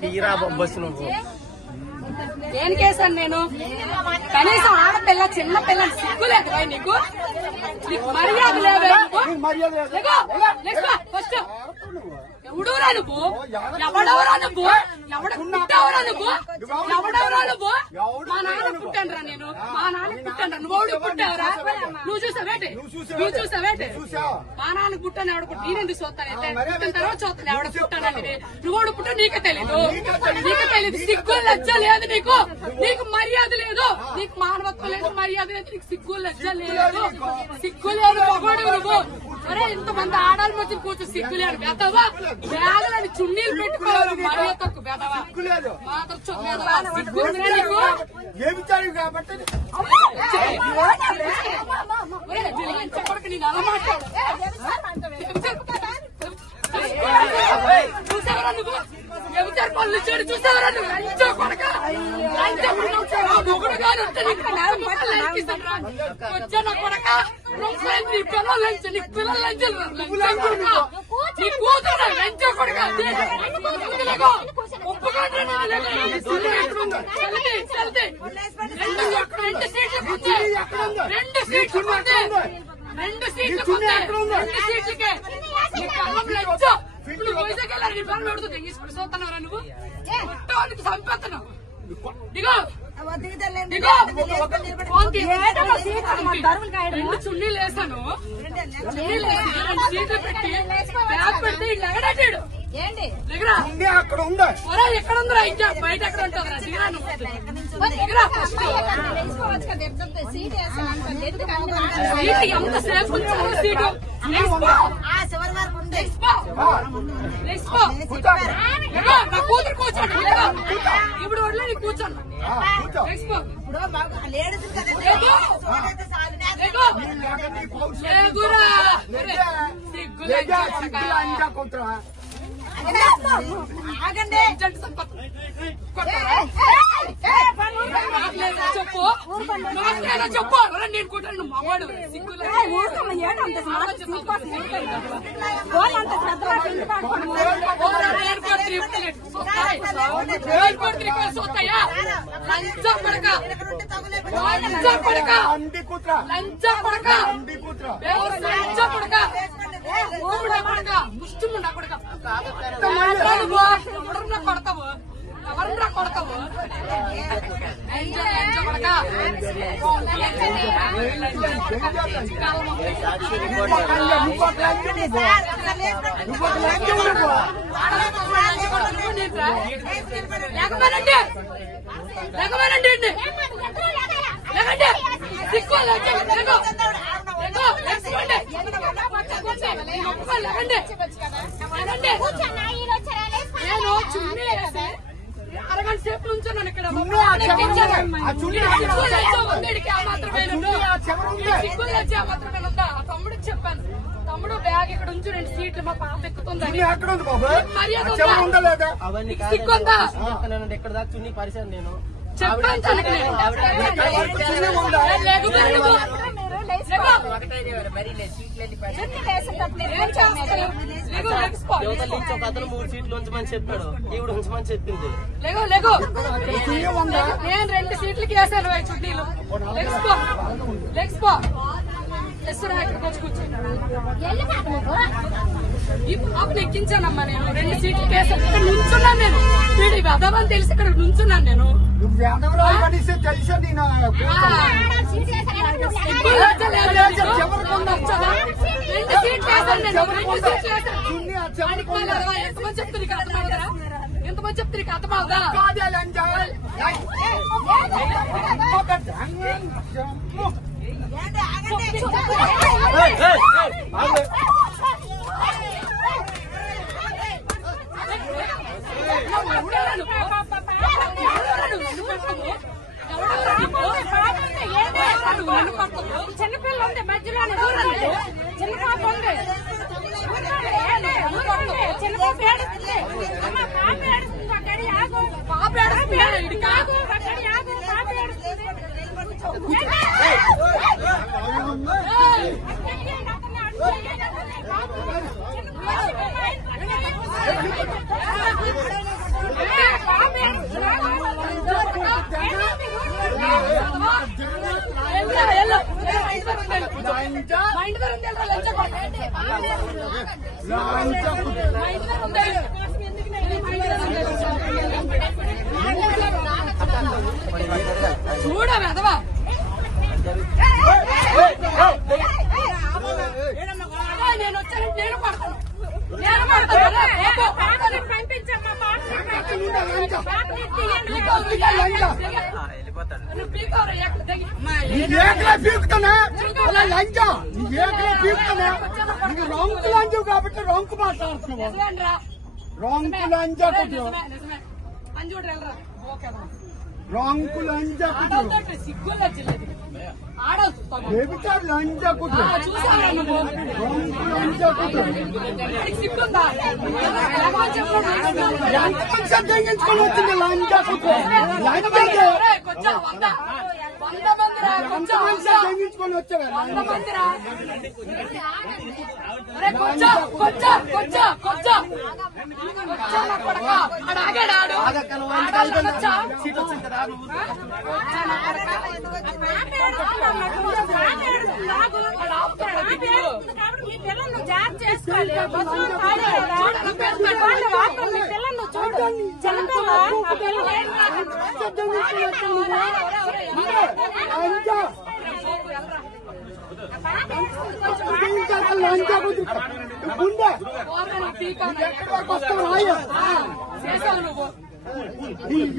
తీరా బస్సు నువ్వు దేనికేసాను నేను? కనీసం ఆడపిల్ల చిన్న పిల్లని సిగ్గులేదు నీకు? మర్యాద లేదా? ఫస్ట్ ఎవడవరా నువ్వు? ఎవడవరా నువ్వు? పుట్టావరా నువ్వు? ఎవడవరా నువ్వు? మా నాన్న పుట్టానురా నేను. మా నాన్న పుట్టాను. నువ్వు పుట్టావరా? నువ్వు చూసావేటి? నువ్వు చూసావేటి? మా నాన్న పుట్టాను. ఎవడ పుట్టి నేనెందుకు చూస్తానైతే? పుట్టిన తర్వాత చూస్తాను ఎవడ పుట్టానని. నువ్వు పుట్టా నీకే తెలీదు. నీకే తెలీదు. సిగ్గు లజ్జ లేదు నీకు. నీకు మర్యాద లేదు. నీకు మానవత్వం లేదు, మర్యాద లేదు. నీకు సిగ్గు లజ్జ లేదు. సిగ్గు లేదు మగోడు నువ్వు. అరే ఇంతమంది ఆడాలి మధ్య కూర్చో సిగ్గు లేదు. బెదవా బ్యాగులని చున్నీలు పెట్టుకోవాలి. మర్యాద తక్కువ బెదవా సిగ్గు నీకు. చెప్పడానికి నేను అలా మాట్లాడు. చూసావరా నువ్వు? ఎవరు పనులు చేయడు చూసావరా నువ్వు? లంచో కొడక మొగుడు గారు వచ్చాను కొడక. నీ పిల్లలు లంచ, నీ పిల్లలు లంచాలు నీ కూతురు లంచో కొడక. ఒప్పుకోండి. 2 సీట్లు కూర్చోయి. 2 సీట్లు కూర్చోయి. 2 సీట్లు కూర్చోయి. 2 సీట్లకే లంచో. ఇప్పుడు వైజాగ్ వెళ్ళారు. నీ పనులు పెడుతుంది తీసుకుని చూస్తున్నారా నువ్వు? మొత్తానికి చంపేస్తున్నావు. దిగో దిగో. 2 చున్నీలు వేసాను. 2 సీట్లు పెట్టి బ్యాగ్ పెడితే ఇల్లు ఎగడాడు. అక్కడ ఉందా? ఎక్కడ ఉందా? ఇంకా బయట ఎక్కడ ఉంటుందా? ఎంత సేఫ్ ఉంచాలో సీటు. నా కూతురు కూర్చోండి. ఇప్పుడు వడ్లో నీకు కూర్చోండి. చెప్పు చెప్పు. నేను కూర్చోండి మగవాడు. చూస్తాయా? లంచ పడక లంచ పడక లంచ పడక లంచ పడక పడక ముష్టిముండా కొడక. ఎవరన్నా కొడతావు? ఎవరన్నా కొడతావు? కొడక లేకమేనండి. లేకమేనండి అండి. లేకండి. సిక్కు లేకండి. నేను చున్నీ వేసి అరగంట సేపు నుంచున్నాను ఇక్కడ. సిగ్గులు వచ్చి ఆ మాత్రమే ఉందా? తమ్ముడికి చెప్పాను. తమ్ముడు బ్యాగ్ ఇక్కడ ఉంచు, 2 సీట్లు మా పాప ఎక్కుతుందని. మర్యాద సిగ్గుందా? ఎక్కడ దాకా చున్నీ పరిచయం నేను చెప్పాను. అతను 3 సీట్లు ఉంచమని చెప్పాడు. ఈవిడ ఉంచమని చెప్పింది. నేను 2 సీట్లకి వేసాను చుట్టీలు. లెగ్స్పో ఇక్కడికి వచ్చి కూర్చున్నాను. ఈ పాపను ఎక్కించానమ్మా నేను. 2 సీట్లకి వేసాను. ఇక్కడ నుంచున్నాను నేను. వీడి వెదవని తెలిసి ఇక్కడ నుంచున్నాను నేను. తెలుసా? నేను 2 సీట్లు వేసాను నేను. 2 సీట్లు వేసాను. ఎంతమంది చెప్తారు నీకు అర్థమవుదా? ఎంతమంది చెప్తారు నీకు అర్థమవుదా? చిన్నపిల్ల ఉంది మధ్యలో. చిన్న పాప ఉంది. చిన్న పాప ఏడుస్తుంది. పాప ఏడుస్తుంది. అక్కడి ఆగు. పాప ఏడుస్తుంది. కాదు అక్కడి ఆగు. పాప ఏడుస్తుంది. చిన్న చూడ వెదవా నేను వచ్చానంటే నేను పడతాను పీకుతానా అలా లంచా నీకేకలే పీకుతానా నీకు రంకు లంచు కాబట్టి రంకు మాట్లాడుతున్నావు రంకు లంచా కొట్టు రంకు లంచా కొట్టు సిగ్గుల్లో చిల్లది బేబిచారు లంచా కొట్టు రంకు లంచా కొట్టు సిగ్గుందా ఎంతమంది సర్దించుకొని వచ్చింది లంచా కొట్టు లంచా ఎంతమంది సర్దించుకొని వచ్చావా సీట్ వచ్చింది కదా పిల్లలు జాగ్రత్త చేసుకోవాలి పిల్లలు చూడండి లంచా కొట్టు గుండె ఎక్కడి వరకు వస్తావు రాయ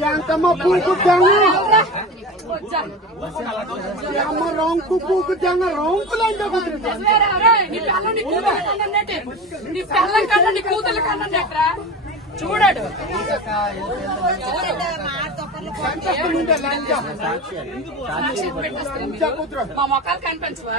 ఎంతమ్మ పూకు అమ్మ రంకు పూకు జంగ రంకు లంచా కొట్టు నీ పిల్లం కన్నా నీ కూతురు కన్నా ఎక్కడ చూడాడు మా మొక్కలు కనిపించవా